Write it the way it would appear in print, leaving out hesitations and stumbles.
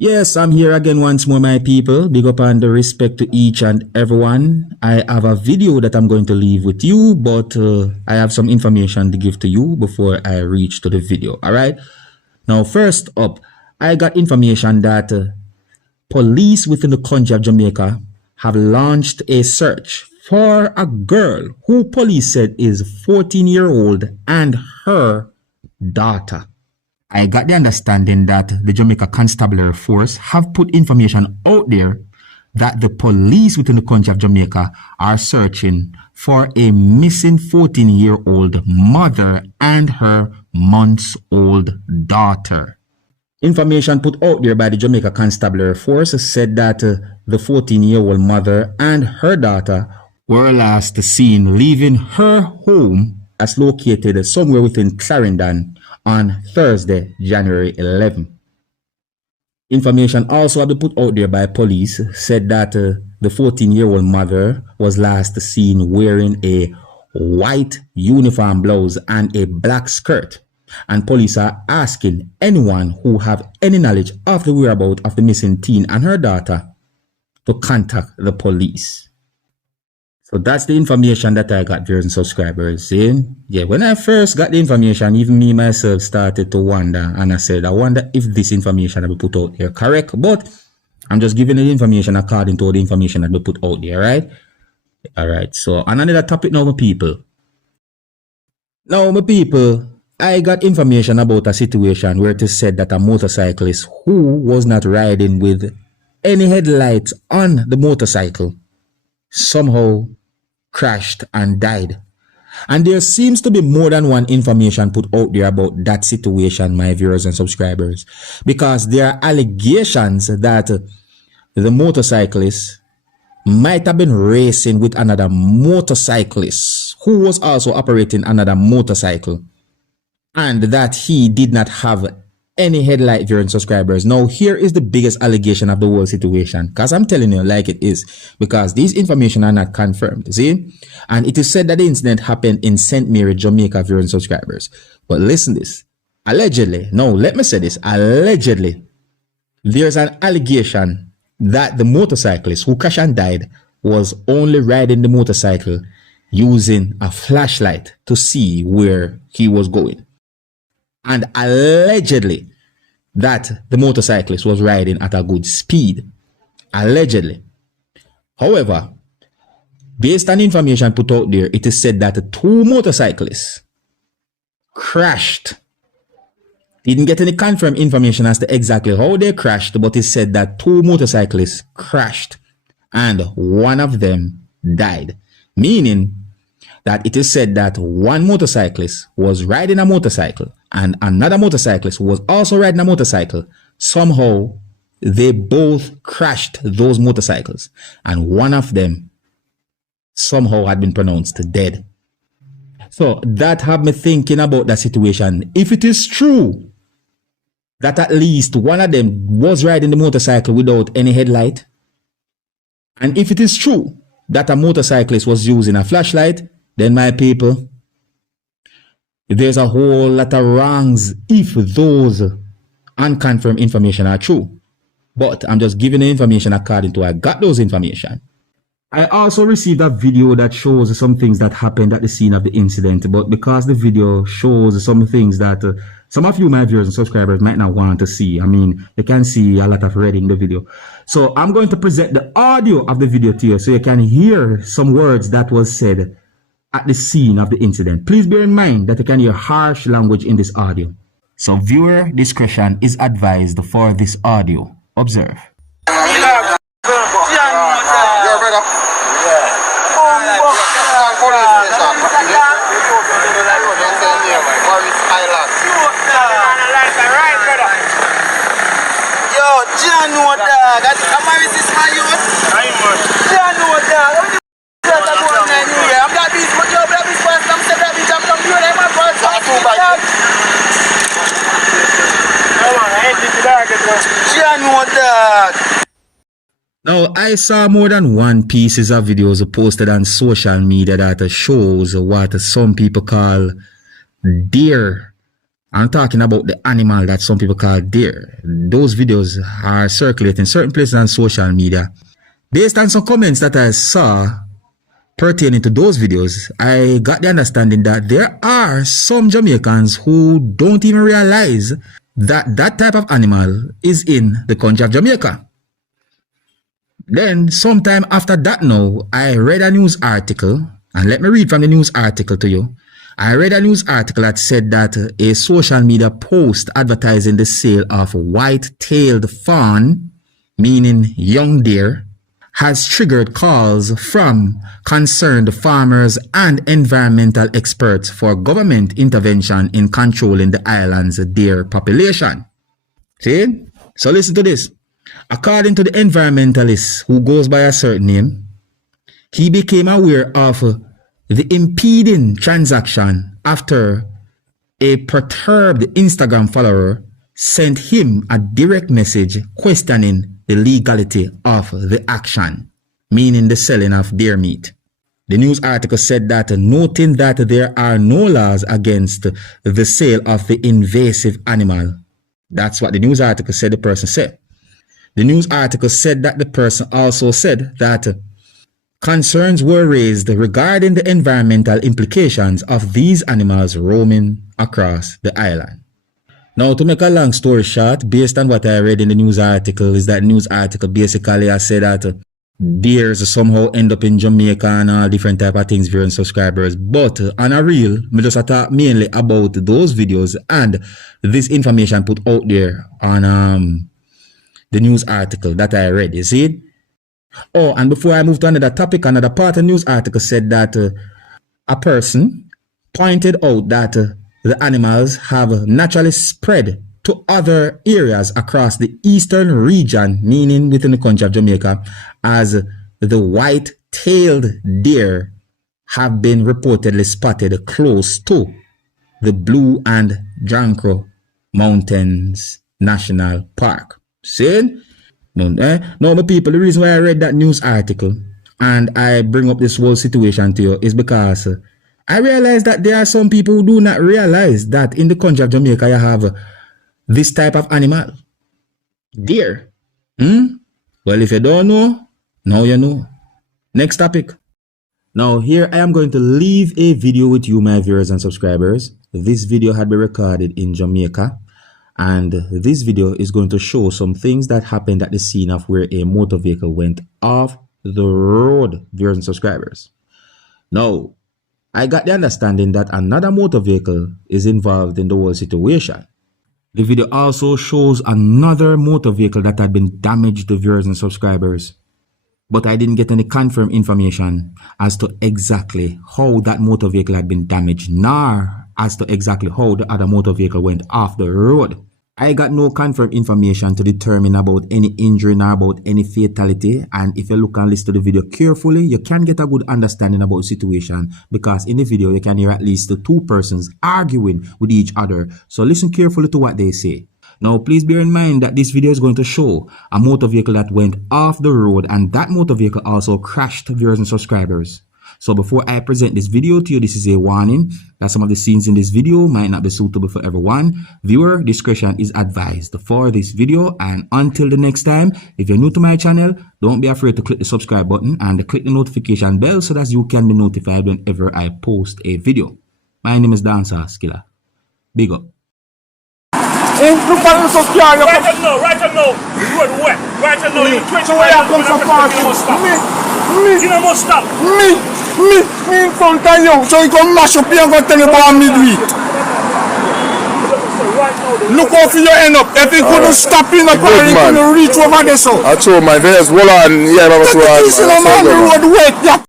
Yes, I'm here again once more, my people. Big up and respect to each and everyone. I have a video that I'm going to leave with you, but I have some information to give to you before I reach to the video. All right. Now, first up, I got information that police within the country of Jamaica have launched a search for a girl who police said is 14-year-old and her daughter. I got the understanding that the Jamaica Constabulary Force have put information out there that the police within the country of Jamaica are searching for a missing 14-year-old mother and her months-old daughter. Information put out there by the Jamaica Constabulary Force said that the 14-year-old mother and her daughter were last seen leaving her home that's located somewhere within Clarendon on Thursday, January 11. Information also had been put out there by police said that the 14-year-old mother was last seen wearing a white uniform blouse and a black skirt. And police are asking anyone who have any knowledge of the whereabouts of the missing teen and her daughter to contact the police. So that's the information that I got, viewers and subscribers. See? Yeah, when I first got the information, even me myself started to wonder, and I said, I wonder if this information that we put out there correct. But I'm just giving the information according to the information that we put out there, right? All right. So on another topic now, my people. Now, my people, I got information about a situation where it is said that a motorcyclist who was not riding with any headlights on the motorcycle somehow crashed and died. And there seems to be more than one information put out there about that situation, my viewers and subscribers, because there are allegations that the motorcyclist might have been racing with another motorcyclist who was also operating another motorcycle, and that he did not have any headlight, viewers and subscribers. Now, here is the biggest allegation of the whole situation, because I'm telling you like it is, because these information are not confirmed, see? And it is said that the incident happened in St. Mary, Jamaica, viewers and subscribers. But listen this, allegedly, no, let me say this, allegedly, there's an allegation that the motorcyclist who crashed and died was only riding the motorcycle using a flashlight to see where he was going. And allegedly that the motorcyclist was riding at a good speed. Allegedly. However, based on information put out there, it is said that two motorcyclists crashed. Didn't get any confirmed information as to exactly how they crashed, but it said that two motorcyclists crashed and one of them died. Meaning that it is said that one motorcyclist was riding a motorcycle and another motorcyclist who was also riding a motorcycle. Somehow they both crashed those motorcycles, and one of them somehow had been pronounced dead. So that had me thinking about that situation. If it is true that at least one of them was riding the motorcycle without any headlight, and if it is true that a motorcyclist was using a flashlight, then my people, there's a whole lot of wrongs if those unconfirmed information are true. But I'm just giving the information according to I got those information. I also received a video that shows some things that happened at the scene of the incident, but because the video shows some things that some of you, my viewers and subscribers, might not want to see. I mean, you can see a lot of red in the video. So I'm going to present the audio of the video to you so you can hear some words that was said at the scene of the incident. Please bear in mind that you can hear harsh language in this audio. So viewer discretion is advised for this audio. Observe. Now, I saw more than one pieces of videos posted on social media that shows what some people call dare I'm talking about the animal that some people call deer. Those videos are circulating in certain places on social media. Based on some comments that I saw pertaining to those videos, I got the understanding that there are some Jamaicans who don't even realize that that type of animal is in the country of Jamaica. Then, sometime after that now, I read a news article, and let me read from the news article to you. I read a news article that said that a social media post advertising the sale of white-tailed fawn, meaning young deer, has triggered calls from concerned farmers and environmental experts for government intervention in controlling the island's deer population. See? So listen to this. According to the environmentalist who goes by a certain name, he became aware of the impeding transaction after a perturbed Instagram follower sent him a direct message questioning the legality of the action, meaning the selling of deer meat. The news article said that, noting that there are no laws against the sale of the invasive animal. That's what the news article said the person said. The news article said that the person also said that concerns were raised regarding the environmental implications of these animals roaming across the island. Now, to make a long story short, based on what I read in the news article, is that news article basically has said that deers somehow end up in Jamaica and all different type of things, viewers and subscribers. But on a real, me just talk mainly about those videos and this information put out there on the news article that I read. You see it? Oh, and before I move to another topic, another part of the news article said that a person pointed out that the animals have naturally spread to other areas across the eastern region, meaning within the country of Jamaica, as the white-tailed deer have been reportedly spotted close to the Blue and Jankro Mountains National Park. See? Now, my people, the reason why I read that news article and I bring up this whole situation to you is because I realize that there are some people who do not realize that in the country of Jamaica you have this type of animal, deer. Well, if you don't know, now you know. Next topic. Now, here I am going to leave a video with you, my viewers and subscribers. This video had been recorded in Jamaica. And this video is going to show some things that happened at the scene of where a motor vehicle went off the road, viewers and subscribers. Now, I got the understanding that another motor vehicle is involved in the whole situation. The video also shows another motor vehicle that had been damaged, to viewers and subscribers. But I didn't get any confirmed information as to exactly how that motor vehicle had been damaged, nor as to exactly how the other motor vehicle went off the road. I got no confirmed information to determine about any injury nor about any fatality, and if you look and listen to the video carefully, you can get a good understanding about the situation, because in the video you can hear at least the two persons arguing with each other. So listen carefully to what they say. Now, please bear in mind that this video is going to show a motor vehicle that went off the road, and that motor vehicle also crashed, viewers and subscribers. So before I present this video to you, this is a warning that some of the scenes in this video might not be suitable for everyone. Viewer discretion is advised for this video, and until the next time, if you're new to my channel, don't be afraid to click the subscribe button and click the notification bell so that you can be notified whenever I post a video. My name is Dancehall Skilla. Big up. Right now. The road wet. Right now, you 20 so where comes the party? You must stop. Me in front of you. So you can mash up here and go tell me about me do it. Look out for your end up. If you couldn't stop in the car, you couldn't reach over there so. I told my veins, hold on, yeah, Take it easy, man. The road wet.